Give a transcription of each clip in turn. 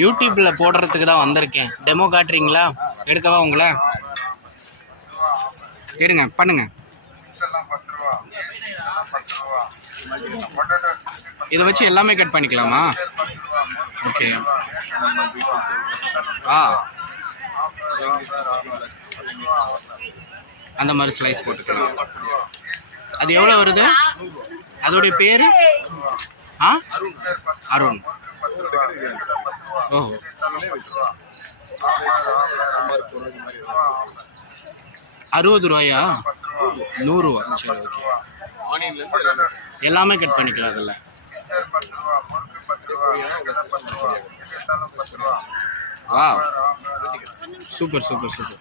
யூடியூப்ல போடுறதுக்கு தான் வந்திருக்கேன். டெமோ காட்டுறீங்களா? எடுக்கவா உங்களை? எடுங்க பண்ணுங்க. இதை வச்சு எல்லாமே கட் பண்ணிக்கலாமா? ஓகே ஆ. அந்த மாதிரி ஸ்லைஸ் போட்டுக்கலாம். அது எவ்வளோ வருது? அதோடைய பேர்? ஆ? அருண். ஓ அறுபது ரூபாயா? நூறுரூவா சரி ஓகே எல்லாமே கட் பண்ணிக்கலாம் அதில். வா சூப்பர் சூப்பர் சூப்பர்.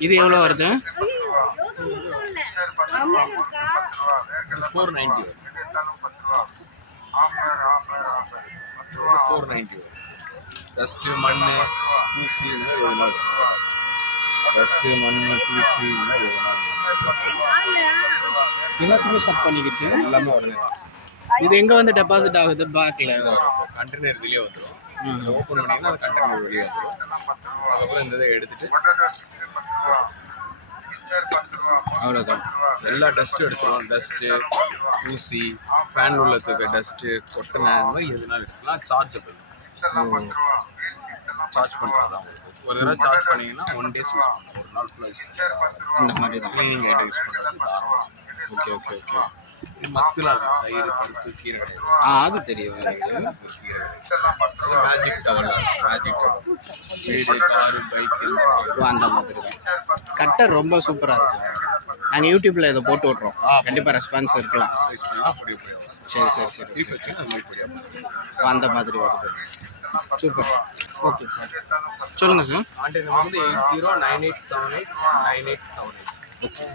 இது எவ்வளோ வருது? Four ninety four ninety dust மண் தூசி எதுனா டஸ்ட்டு மண் தூசி எதுனா எல்லாத்துக்கும் செட் பண்ணிக்கிட்டு எல்லாமே உடனே இது எங்கே வந்து டெபாசிட் ஆகுது? பேக்கில் கண்டெய்னர் வெளியே வந்துடும் ஓப்பன் பண்ணிங்கன்னா அந்த கண்டெய்னர் வெளியே வந்துடும் அதுக்கப்புறம் இந்த இதை எடுத்துட்டு அவ்வளோதான் எல்லா டஸ்ட்டும் எடுத்துருவோம் டஸ்ட்டு தூசி ஃபேன் உள்ள இருக்க டஸ்ட்டு கொட்டனை இந்த மாதிரி எதுனாலும் எடுக்கலாம் சார்ஜபிள் சார்ஜ் பண்ணுறது தான் ஒரு தடவை சார்ஜ் பண்ணீங்கன்னா ஒன் டேஸ் யூஸ் பண்ணலாம் ஒரு நாள் ஃபுல்லாக யூஸ் பண்ணலாம் அந்த மாதிரி தான் க்ளீனிங் ஐட்டம் யூஸ் பண்ணுறது ஓகே ஓகே ஓகே மத்துலாம் இருக்கும் தயிர் பருப்பு கீரை கிடையாது ஆ அது தெரியும். மேஜிக் டவல் மேஜிக் டவல் வீடு காரு பைக்கு ஓ, அந்த மாதிரி தான். கட்டர் ரொம்ப சூப்பராக இருக்கு நாங்கள் யூடியூப்பில் இதை போட்டு விட்றோம். கண்டிப்பாக ரெஸ்பான்ஸ் இருக்கலாம். சரி சரி சரி. அந்த மாதிரி வருது. சூப்பர். ஓகே சொல்லுங்கள் சார் ஆண்டை நம்பர் வந்து eight zero nine eight seven eight nine eight seven eight okay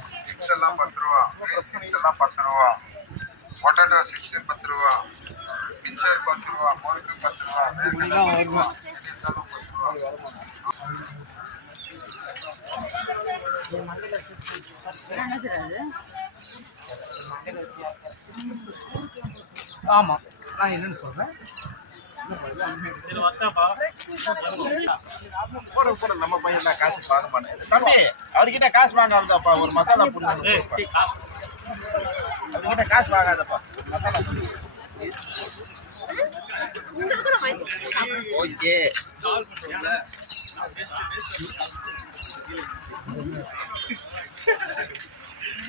எல்லாம் பத்து ரூபா எல்லாம் பத்து ரூபா பொட்டேட்டோ சிக்ஸ்டி பத்து ரூபா மிச்சர் பத்து ரூபா முறுக்கு பத்து ரூபா வேர்க்கடலை பத்து ரூபா இதெல்லாம் பத்து ரூபா ஆமாம் நான் என்னன்னு சொல்கிறேன் போட போட நம்ம பையன் தான் காசு வாங்க மாட்டேன் தம்பி அவர்கிட்ட காசு வாங்காதப்பா ஒரு மசாலா பொண்ணு அவர்கிட்ட காசு வாங்காதப்பா மசாலா பொடி. ஓகே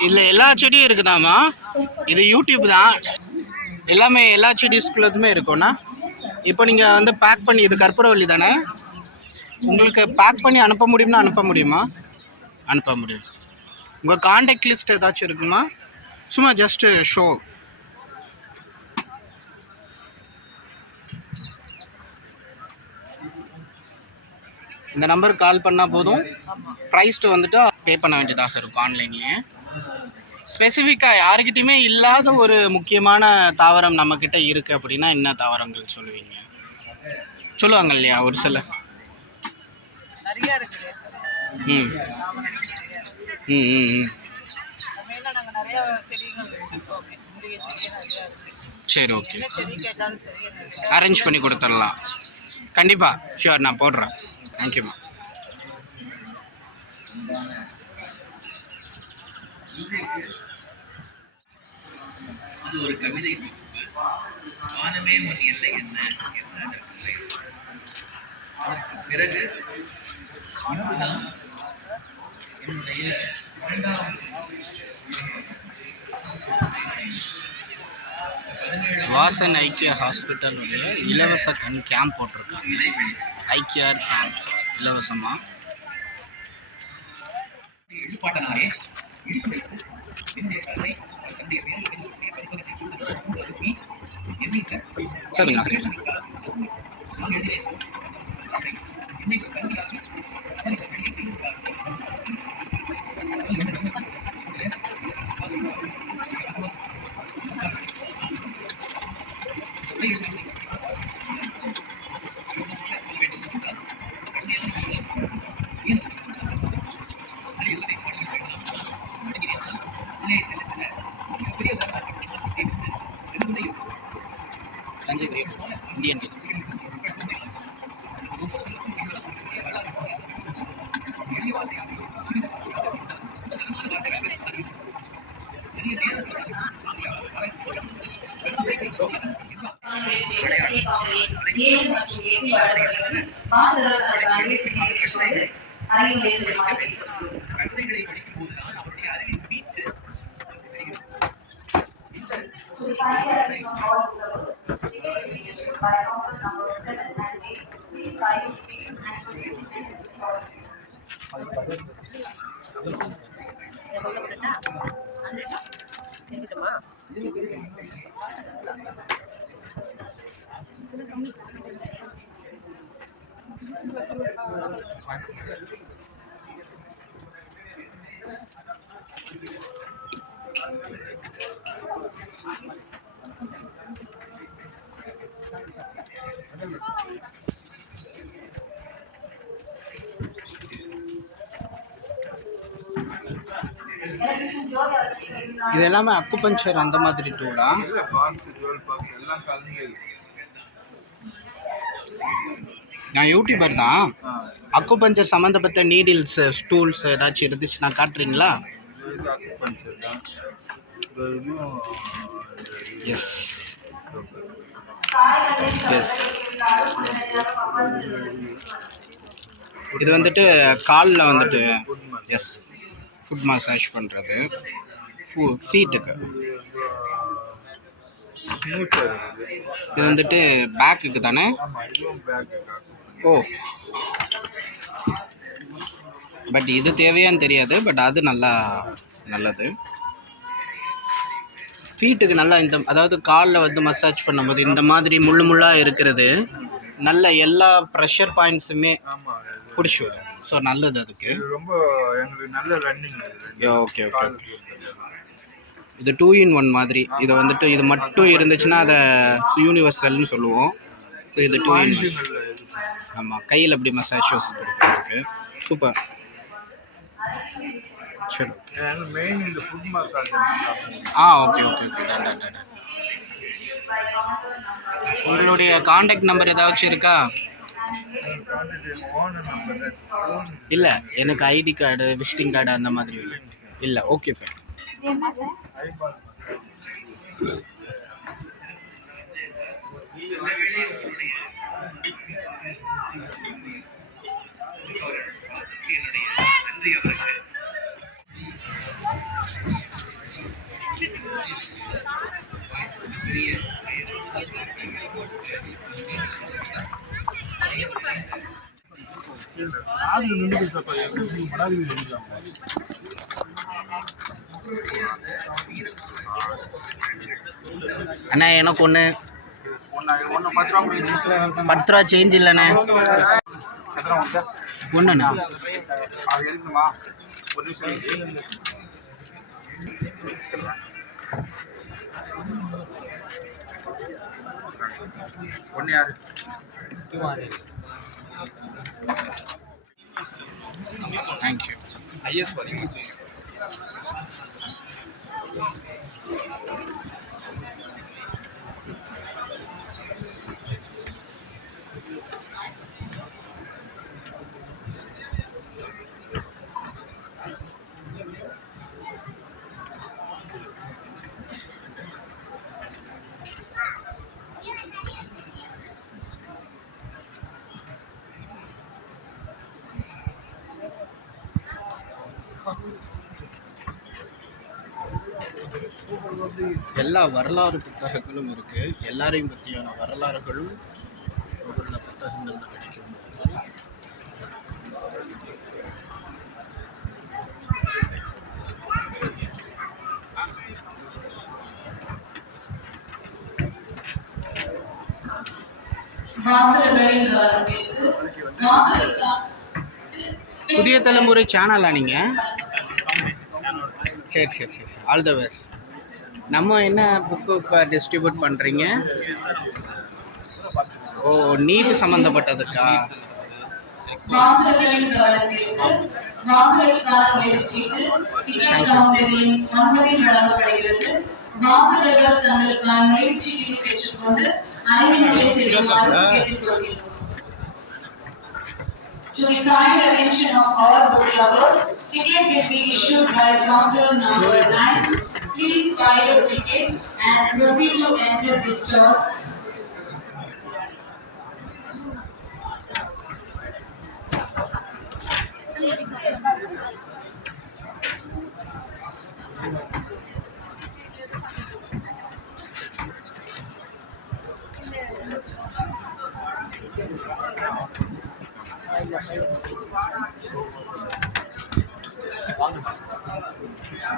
இல்லை எல்லா செடியும் இருக்குதாமா இது யூடியூப் தான். எல்லாமே எல்லா செடிஸ்குள்ளதுமே இருக்கும்ண்ணா இப்போ நீங்கள் வந்து பேக் பண்ணி இது கற்பூரவள்ளி தானே? உங்களுக்கு பேக் பண்ணி அனுப்ப முடியும்னா அனுப்ப முடியுமா? அனுப்ப முடியும். உங்கள் காண்டாக்ட் லிஸ்ட் ஏதாச்சும் இருக்குமா? சும்மா ஜஸ்ட்டு ஷோ இந்த நம்பருக்கு கால் பண்ணால் போதும். ப்ரைஸ்ட்டு வந்துட்டு பே பண்ண வேண்டியதாக இருக்கும் ஆன்லைன்லேயே ஸ்பெசிஃபிக்காக யாருக்கிட்டையுமே இல்லாத ஒரு முக்கியமான தாவரம் நம்மக்கிட்ட இருக்குது அப்படின்னா என்ன தாவரங்கள் சொல்லுவீங்க? சொல்லுவாங்க இல்லையா ஒரு சில? ம். ம் ம் ம். சரி ஓகே. அரேஞ்ச் பண்ணி கொடுத்துடலாம். கண்டிப்பாக ஷியோர் நான் போடுறேன். தேங்க்யூம்மா அது ஒரு கவிதை வானமே உன் எல்லை என்ன. அதற்கு பிறகு இங்குதான் என்னுடைய இரண்டாம் வாசன் ஐக்கிய ஹாஸ்பிட்டலுடைய இலவச கண் கேம்ப் போட்டிருக்காங்க. ஐக்கியார் கேம்ப் இலவசமாக எழுப்பாட்டனாரே என்னுடைய கருணை தன்னுடைய என்னுடைய அனுப்பி எண்ணிக்க சரிங்க நான் எழுதினேன் அதை என்னை கருணையாக்கி எனக்கு வெள்ளி செய்திருக்கிறார் தஞ்சை கிரேட் இந்தியன் கேட் ஏழு மற்றும் எட்டு வளர்களில் மாசர்கள் அதற்கான நிகழ்ச்சி நிகழ்ச்சி அறிவு நிச்சயமாக இது எல்லாமே அக்குபஞ்சர் அந்த மாதிரி டூலா இல்லை பாக்ஸ் ஜுவல் பாக்ஸ் எல்லாம் கலந்து. நான் யூடியூபர் தான். அக்குபஞ்சர் சம்மந்தப்பட்ட நீடில்ஸ் ஸ்டூல்ஸ் ஏதாச்சும் காட்டுறீங்களா? தான். இந்த இதுவும் எஸ் எஸ் இது வந்துட்டு காலில் வந்துட்டு எஸ் ஃபுட் மசாஜ் பண்ணுறது ஃபு ஃபீட்டுக்கு இது வந்துட்டு பேக்குக்கு தானே? ஓ. பட் இது தேவையான்னு தெரியாது பட் அது நல்லா நல்லது. ஃபீட்டுக்கு நல்லா இந்த அதாவது காலில் வந்து மசாஜ் பண்ணும்போது இந்த மாதிரி முள்ளு முள்ளாக இருக்கிறது நல்ல எல்லா ப்ரெஷர் பாயிண்ட்ஸுமே பிடிச்சி விடும். ஸோ நல்லது அதுக்கு. ரொம்ப எங்களுக்கு நல்ல ரன்னிங் ஓகே ஓகே இது டூ இன் ஒன் மாதிரி. இது வந்துட்டு இது மட்டும் இருந்துச்சுன்னா அதை யூனிவர்சல்னு சொல்லுவோம். ஸோ இது டூ இன் ஆமாம் கையில் அப்படி மசாஜஸ் கொடுக்குறதுக்கு. சூப்பர் சரி ஓகே மெயின் இந்த ஃபுட் மசாஜ் ஆ okay okay okay done done done உங்களுடைய காண்டாக்ட் நம்பர் ஏதாச்சும் இருக்கா? இல்லை எனக்கு ஐடி கார்டு விசிட்டிங் கார்டு அந்த மாதிரி இல்லை ஓகே ஃபைன் Yeah. என்னுடைய நன்றி அவருக்கு அண்ணா எனக்கு ஒன்று பத்து ரூபா சேஞ்ச் இல்லைண்ணே. ஒன்றுண்ணா அது எடுக்கணுமா? ஒரு நிமிஷம் இரு. ஒன்று யாரு? தேங்க்யூ ஐஎஸ் எல்லா வரலாறு புத்தகங்களும் இருக்கு. எல்லாரையும் பற்றியான வரலாறுகளும் உள்ள புத்தகங்கள் தான் கிடைக்கும். புதிய தலைமுறை சேனலா நீங்க? சரி சரி சரி ஆல் த பெஸ்ட் நம்ம என்ன புக்கு இப்போ டிஸ்ட்ரிபியூட் பண்ணுறீங்க ஓ நீட் சம்மந்தப்பட்டதுக்கா வாசகர்கள் தங்களுக்கான முயற்சியை பெற்றுக்கொண்டு அறிவினுடைய செல்லுமாறு கேட்டுக்கொள்கிறோம். To the kind attention of all book lovers, ticket will be issued by counter number nine. Please buy your ticket and proceed to enter the store.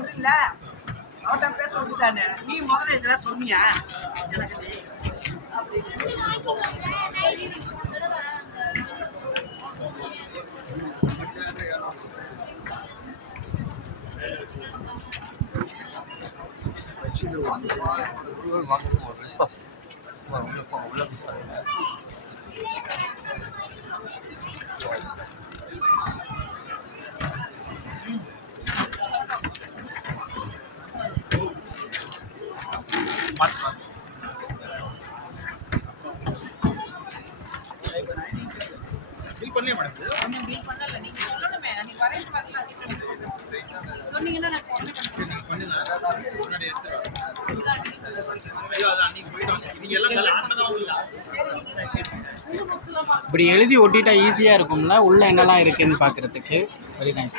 சத்தமா சொல்றீங்கள அவட்ட பேச சொல்லிட்டானே நீ முதல்ல இதெல்லாம் சொன்னியா? எனக்கு பில் பண்ணல நீங்க சொல்லணுமே வரேன்னு வரல சொன்னீங்கன்னா நான் இப்படி எழுதி ஒட்டிட்டா ஈஸியாக இருக்கும்ல? உள்ள என்னெல்லாம் இருக்குன்னு பாக்குறதுக்கு. வெரி நைஸ்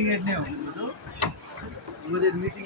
মিটিংয়ের নিয়ম আমাদের মিটিং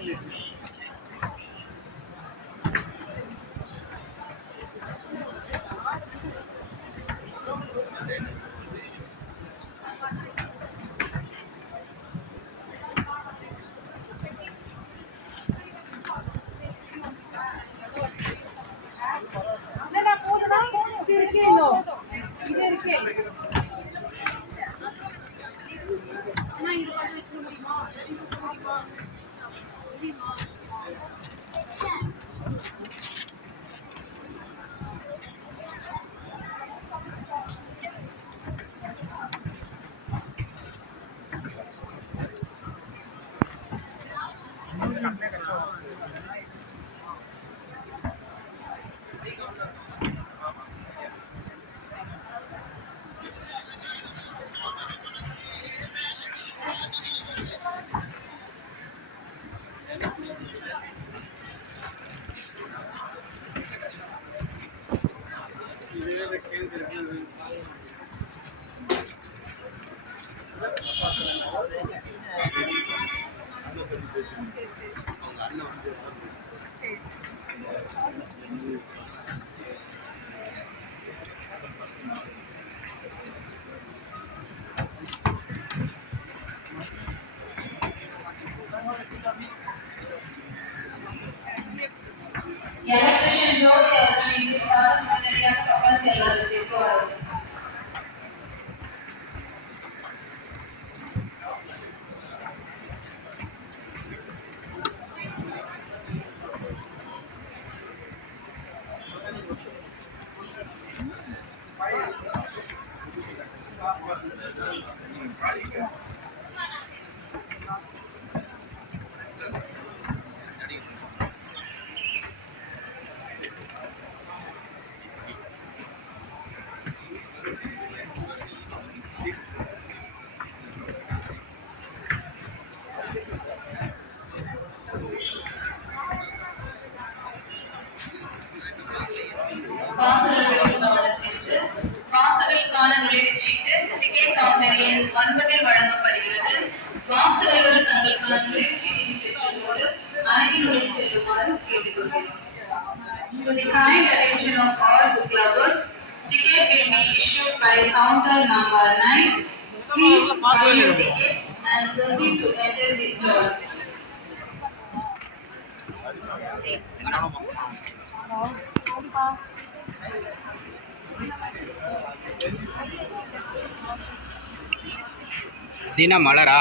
தினமலரா?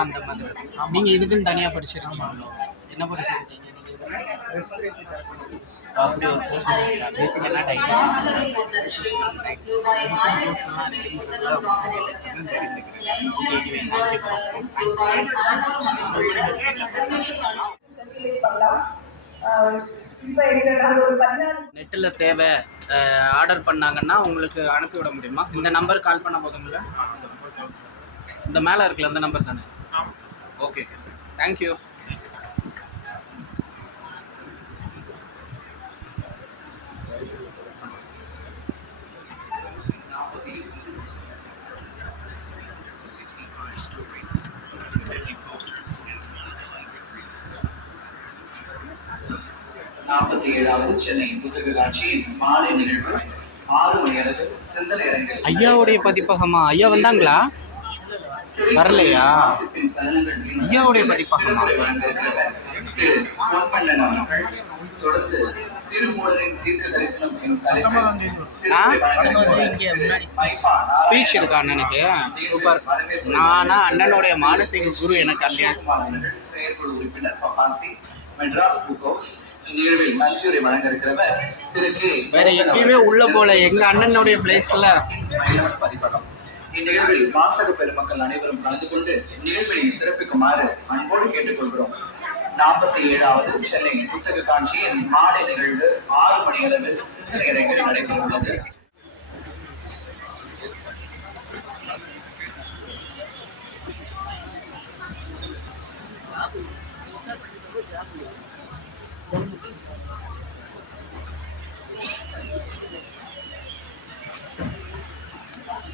அந்த மாதிரி நீங்கள் இதுக்குன்னு தனியாக படிச்சிருக்கீங்க என்ன படிச்சிருக்கீங்க நெட்டில் தேவை ஆர்டர் பண்ணாங்கன்னா உங்களுக்கு அனுப்பி விட முடியுமா இந்த நம்பர் கால் பண்ண போதும்ல இந்த மேலே இருக்குல்ல அந்த நம்பர் தானே ஓகே ஓகே சார் தேங்க்யூ நாற்பத்தி ஏழாவது சென்னை புத்தக காட்சியின் மாலை நிகழ்வு ஆறு மணி அளவு சிந்தனை அரங்கில் ஐயாவுடைய பதிப்பகமா? ஐயா வந்தாங்களா? வரலையா? ஐயாவுடைய பதிப்பகமா தொடர்ந்து ஸ்பீச் இருக்கா அண்ணனுக்கு? சூப்பர். நானா அண்ணனுடைய மானசீக குரு எனக்கு அல்லையா சிவகுமார் அவர்கள் செயற்குழு உறுப்பினர் பப்பாசி மெட்ராஸ் புக் ஹவுஸ் நிகழ்வில் மஞ்சூரி வழங்க இருக்கிறவர் திரு கே வேற எங்கேயுமே உள்ள போல எங்க அண்ணனுடைய பிளேஸ்ல பதிப்பகம் இந்நிகழ்வில் வாசக பெருமக்கள் அனைவரும் கலந்து கொண்டு நிகழ்வினை சிறப்பிக்குமாறு அன்போடு கேட்டுக்கொள்கிறோம். நாற்பத்தி ஏழாவது சென்னை புத்தக காட்சியின் மாலை நிகழ்வு ஆறு மணி அளவில் சிந்தனை அரங்கில் நடைபெற உள்ளது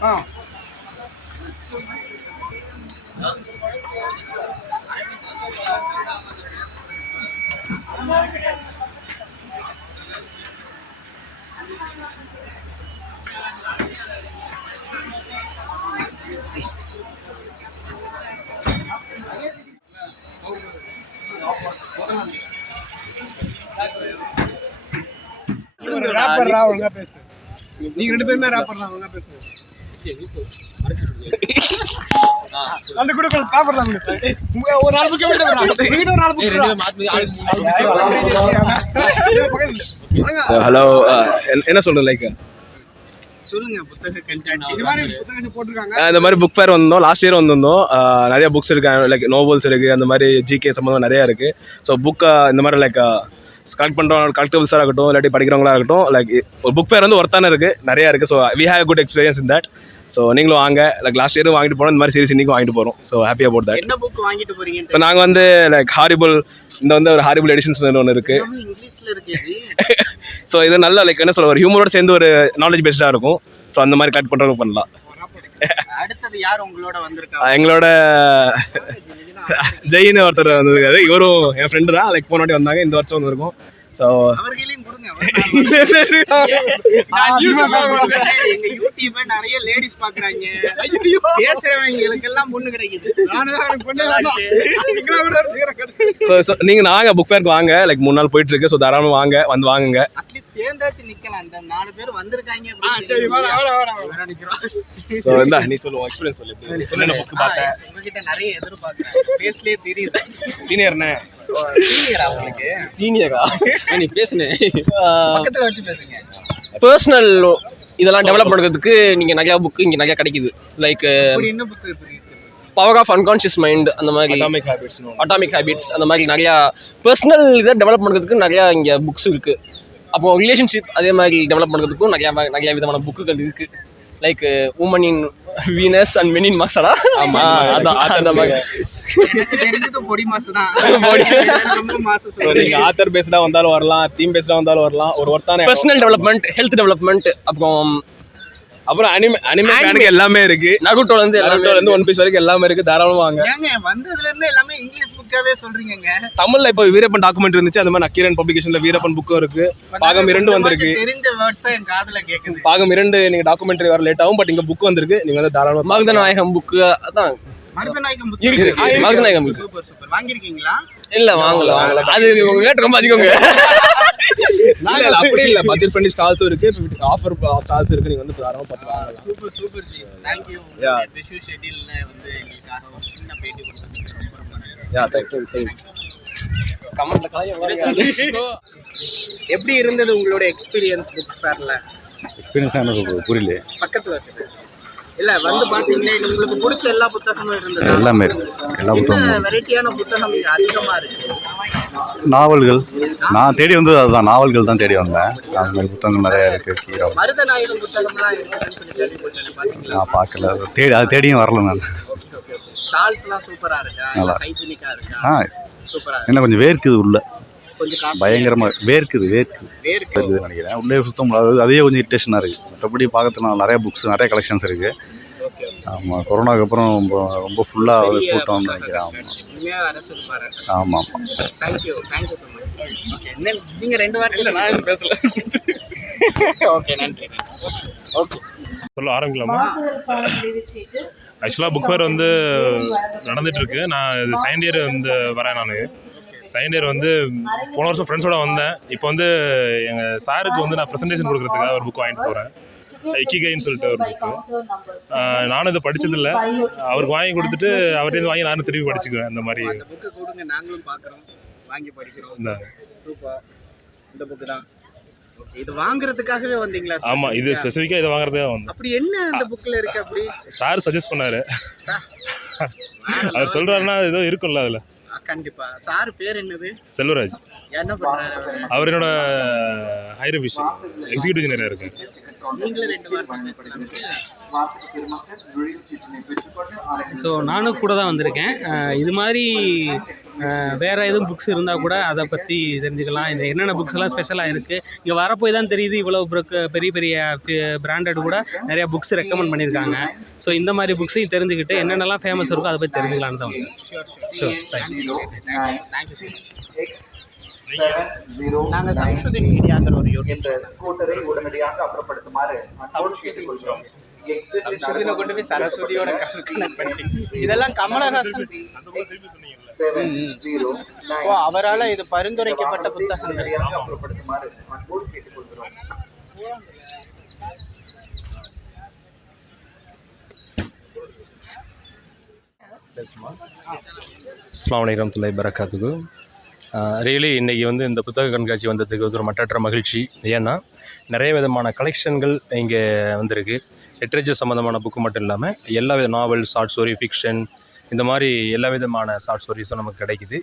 ஆ. நீங்க ரெண்டு பேருமே ராப்பர்ரா ஒழுங்கா பேசுங்க. அந்த குடுக்கல் பேப்பர் தான் கொடு. உங்க ஒரு ஆள் புக்க நீங்க ஒரு ஆள் புக்க ஹலோ என்ன சொல்றது லைக் சொல்லுங்க புத்தக கண்டென்ட் இது மாதிரி புத்தகத்தை போட்டிருக்காங்க. இந்த மாதிரி புக் ஃபேர் வந்தோம் லாஸ்ட் இயர் வந்திருந்தோம். நிறைய புக்ஸ் இருக்கு லைக் நோவல்ஸ் இருக்கு அந்த மாதிரி ஜிகே சம்மந்தம் நிறைய இருக்கு. ஸோ புக்கை இந்த மாதிரி லைக் கலெக்ட் பண்ணுறோம் கலெக்டபிள்ஸாக இருக்கட்டும் இல்லாட்டி படிக்கிறவங்களா இருக்கட்டும் லைக் ஒரு புக் ஃபேர் வந்து ஒருத்தான இருக்கு. நிறைய இருக்கு. So we have good experience in that so நீங்களும் வாங்க. லைக் லாஸ்ட் இயர் வாங்கிட்டு போனோம். இந்த மாதிரி சீரிஸ் இன்னைக்கு வாங்கிட்டு போகிறோம் ஸோ ஹாப்பி அபவுட் தட் என்ன புக் வாங்கிட்டு போறீங்க? ஸோ நாங்கள் வந்து லைக் ஹாரிபிள் இந்த வந்து ஒரு ஹாரிபிள் எடிஷன்ஸ் ஒன்று இருக்கு. இங்கிலீஷ்ல இருக்கு இது. ஸோ இது நல்ல லைக் என்ன சொல்ல ஒரு ஹியூமரோட சேர்ந்து ஒரு நாலேஜ் பேஸ்டாக இருக்கும். ஸோ அந்த மாதிரி கட் பண்ணுறவங்க பண்ணலாம். அடுத்தது யார் உங்களோட வந்திருக்கா? அஹ் எங்களோட ஜெயின்னு ஒருத்தர் வந்திருக்காரு. இவரும் என் ஃப்ரெண்டு தான். லைக் போன வாட்டி வந்தாங்க இந்த வருஷம் வந்திருக்கோம். ஸோ நிறைய லேடிஸ் பாக்குறாங்க பேசுறவங்களுக்கு எல்லாம் பொண்ணு கிடைக்குது. ஸோ ஸோ நீங்கள் நாங்கள் புக் ஃபேருக்கு வாங்க. லைக் மூணு நாள் போயிட்டு இருக்கு. ஸோ தாராளமாக வாங்க. வந்து வாங்குங்க. அட்லீஸ்ட் சேர்ந்தாச்சு நிக்கலாம். அந்த நாலு பேர் வந்திருக்காங்க சொல்லி ஸோ இந்த நீ சொல்லுவோம் எக்ஸ்பீரியன்ஸ் சொல்லு. என்னென்ன புக் பார்த்தேன் ஆ, உங்ககிட்ட நிறைய எதிர்பார்க்கிறேன். பேஸ்லயே தெரியுது. சீனியர்னே சீனியரா உங்களுக்கு? சீனியரா? நீ பேசுனேன் பக்கத்துல வச்சு பேசுங்க. பர்சனல் இதெல்லாம் டெவலப் பண்ணுறதுக்கு நீங்கள் நிறையா புக்கு இங்கே நிறையா கிடைக்குது. லைக் இப்படி என்ன புக் இப்படி இருக்கு? பவர் ஆஃப் அன்கான்ஷியஸ் மைண்ட் அந்த மாதிரி. அட்டாமிக் ஹேபிட்ஸ் அட்டாமிக் ஹேபிட்ஸ் அந்த மாதிரி நிறையா பர்சனல் இதை டெவலப் பண்ணுறதுக்கு நிறையா இங்கே புக்ஸ் இருக்குது அப்போ ரிலேஷன்ஷிப் அதே மாதிரி டெவலப் பண்ணுறதுக்கும் நிறையா நிறையா விதமான புக்குகள் இருக்குது like woman in Venus and men in மாசடா ஆமாம் அதான் அந்த மாதிரி பொடி ஆத்தர் பேஸ்டாக வந்தாலும் வரலாம் தீம் பேஸ்டாக வந்தாலும் வரலாம். ஒரு ஒருத்தான பர்சனல் டெவலப்மெண்ட் ஹெல்த் டெவலப்மெண்ட் அப்புறம் அப்புறம் அனிமே அனிமே ஃபேனுக்கு எல்லாமே இருக்கு. நகுட்டோல இருந்து ஒன் பீஸ் வரைக்கும் எல்லாமே இருக்கு. தாராளமாக வாங்க. ஏங்க வந்ததுல இருந்து எல்லாமே இங்கிலீஷ் புக்காவே சொல்றீங்கங்க. தமிழ்ல இப்போ வீரப்பன் டாக்குமெண்ட் இருந்துச்சு அந்த மாதிரி நக்கீரன் பப்ளிகேஷன்ல வீரப்பன் புக்கும் இருக்கு. பாகம் இரண்டு வந்திருக்கு. தெரிஞ்ச வேர்ட்ஸா என் காதுல கேக்குது. பாகம் இரண்டு நீங்க டாக்குமெண்ட்ரி வர லேட் ஆகும் பட் இங்க புக் வந்திருக்கு. நீங்க வந்து தாராளமா மருதநாயகம் புக்கு அதான். மருதநாயகம் book. இருக்கு. மருதநாயகம் இருக்கு. சூப்பர் சூப்பர் வாங்கிருக்கீங்களா இல்ல வாங்கல வாங்கல. அது உங்க ரேட் ரொம்ப அதிகங்க. இல்ல அப்படி இல்ல. பட்ஜெட் ஃப்ரெண்ட்லி ஸ்டால்ஸும் இருக்கு. ஆஃபர் ஸ்டால்ஸ் இருக்கு. நீங்க வந்து தாராளமா பார்த்து வாங்கலாம். Super super ji thank you Yeah. பிஷு ஷெட்யூல்ல வந்து எங்களுக்காக ஒரு சின்ன பேட்டி கொடுத்ததுக்கு ரொம்ப ரொம்ப நன்றி யா தேங்க்யூ கமெண்ட்ல கலைய எப்படி இருந்தது உங்களோட எக்ஸ்பீரியன்ஸ் புக் ஃபேர்ல எக்ஸ்பீரியன்ஸாக என்ன சொல்கிறது புரியல பக்கத்துல இருக்குது இல்ல வந்து பாத்தீங்கன்னா உங்களுக்கு பிடிச்ச எல்லா புத்தகமும் இருந்தது? எல்லாமே இருக்கு. எல்லா புத்தகமும் வெரைட்டியான புத்தகம் அதிகமா இருக்கு? நாவல்கள். நான் தேடி வந்தது அதுதான். நாவல்கள் தான் தேடி வந்தேன். அந்த மாதிரி புத்தகங்கள் நிறையா இருக்குது கீரா. மருதநாயகம் புத்தகம்லாம் இருக்குன்னு சொல்லி நான் பார்க்கல. அது தேடி அது தேடியும் வரல நான். ஸ்டால்ஸ் எல்லாம் சூப்பரா இருக்கா? நல்லா. ஹைஜீனிக்கா இருக்கா? ஆ சூப்பரா இருக்கு என்ன கொஞ்சம் வேர்க்குது உள்ள. கொஞ்சம் காசு பயங்கரமாக வேர்க்குது வேர்க்குது. வேர்க்கு. வேர்க்குதுன்னு நினைக்கிறேன். உள்ளே சுத்தம் அதே கொஞ்சம் இரிட்டேஷனாக இருக்குது மற்றபடி பார்க்கறதுனால நிறைய புக்ஸ் நிறைய கலெக்ஷன்ஸ் இருக்குது ஓகே ஆமாம் கொரோனாக்கு அப்புறம் ரொம்ப ரொம்ப ஃபுல்லாக கூட்டம்னு நினைக்கிறேன். ஆமாம் பாராட்டு ஆமாம் thank you thank you so much okay என்ன நீங்க ரெண்டு வாரம் இல்லை நான் பேசல. ஓகே நன்றி. ஓகே சொல்ல ஆரம்பிக்கலாமா? ஆக்சுவலாக புக் ஃபேர் வந்து நடந்துட்டு இருக்கு நான் இது செகண்ட் இயர் வந்து வரேன் நான். செகண்ட் இயர் வந்து போன வருஷம் ஃப்ரெண்ட்ஸோட வந்தேன். இப்போ வந்து எங்கள் சாருக்கு வந்து நான் ப்ரெசன்டேஷன் கொடுக்குறதுக்காக ஒரு புக் வாங்கிட்டு போகிறேன் இக்கிகைன்னு சொல்லிட்டு ஒரு புக்கு நானும் இதை படிச்சதில்ல. அவருக்கு வாங்கி கொடுத்துட்டு அவர்கிட்ட வாங்கி நானும் திருப்பி படிச்சுக்குவேன் அந்த மாதிரி. அந்த புக்கு கொடுங்க. நாங்களும் பார்க்குறோம். வாங்கி படிக்கிறோம். இந்த புக்கு தான். இது வாங்குறதுக்காகவே வந்தீங்களா ஆமாம் இது? ஸ்பெசிஃபிக்காக இதை வாங்குறதே வந்தேன் அப்படி என்ன அந்த புக்ல இருக்கு அப்படி? சார் சஜஸ்ட் பண்ணாரு. அவர் சொல்றாருன்னா ஏதோ இருக்கும்ல அதில். கண்டிப்பா. சார் பேர் என்னது? செல்வராஜ். என்ன பண்றாரு அவரு? என்னோட ஹையர் விஷயம் எக்ஸிக்யூட்டிவ் இன்ஜினியராக இருக்கு நீங்களும் ரெண்டு வாரம் ஸோ நானும் கூட தான் வந்திருக்கேன். இது மாதிரி வேற எதுவும் புக்ஸ் இருந்தால் கூட அதை பற்றி தெரிஞ்சுக்கலாம். இது என்னென்ன புக்ஸ் எல்லாம் ஸ்பெஷலாக இருக்குது இங்கே வரப்போய் தான் தெரியுது இவ்வளோ பெரிய பெரிய பிராண்டட் கூட நிறையா புக்ஸ் ரெக்கமெண்ட் பண்ணியிருக்காங்க. ஸோ இந்த மாதிரி புக்ஸையும் தெரிஞ்சுக்கிட்டு என்னென்னலாம் ஃபேமஸ் இருக்கோ அதை பற்றி தெரிஞ்சுக்கலான்னு தான் ஷோர் தேங்க்யூ தேங்க்யூ நாங்க சம்சுதீன் மீடியாங்கிற ஒரு யூடியூப் ஸ்கூட்டரை உடனடியாக அப்புறப்படுத்துமாறு கேட்டுக்கொள்கிறோம் எக்ஸிட் சரஸ்வதியில கொண்டு போய் சரஸ்வதியோட கனெக்ட் பண்ணிட்டு. இதெல்லாம் கமலஹாசன். ஓ அவரால இது பரிந்துரைக்கப்பட்ட புத்தகங்கள். அப்புறப்படுத்துமாறு கேட்டுக்கொள்கிறோம் அஸ்லாம் வலைக்கம் துல்லை பரக்காத்துக்கு ரியலி இன்றைக்கி வந்து இந்த புத்தக கண்காட்சி வந்ததுக்கு வந்து ஒரு மட்டற்ற மகிழ்ச்சி. ஏன்னா நிறைய விதமான கலெக்ஷன்கள் இங்கே வந்திருக்கு. லிட்ரேச்சர் சம்மந்தமான புக்கு மட்டும் இல்லாமல் எல்லா வித நாவல் ஷார்ட் ஸ்டோரி ஃபிக்ஷன் இந்த மாதிரி எல்லா விதமான ஷார்ட் ஸ்டோரிஸும் நமக்கு கிடைக்குது.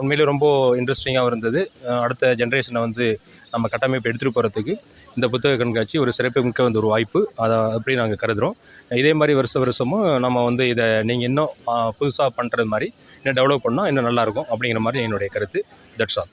உண்மையிலே ரொம்ப இன்ட்ரெஸ்டிங்காகவும் இருந்தது. அடுத்த ஜென்ரேஷனை வந்து நம்ம கட்டமைப்பு எடுத்துகிட்டு போகிறதுக்கு இந்த புத்தக கண்காட்சி ஒரு சிறப்பு மிக்க வந்து ஒரு வாய்ப்பு. அதை அப்படி நாங்கள் கருதுகிறோம் இதே மாதிரி வருஷ வருஷமும் நம்ம வந்து இதை நீங்கள் இன்னும் புதுசாக பண்ணுறது மாதிரி இன்னும் டெவலப் பண்ணால் இன்னும் நல்லாயிருக்கும் அப்படிங்கிற மாதிரி என்னுடைய கருத்து. That's all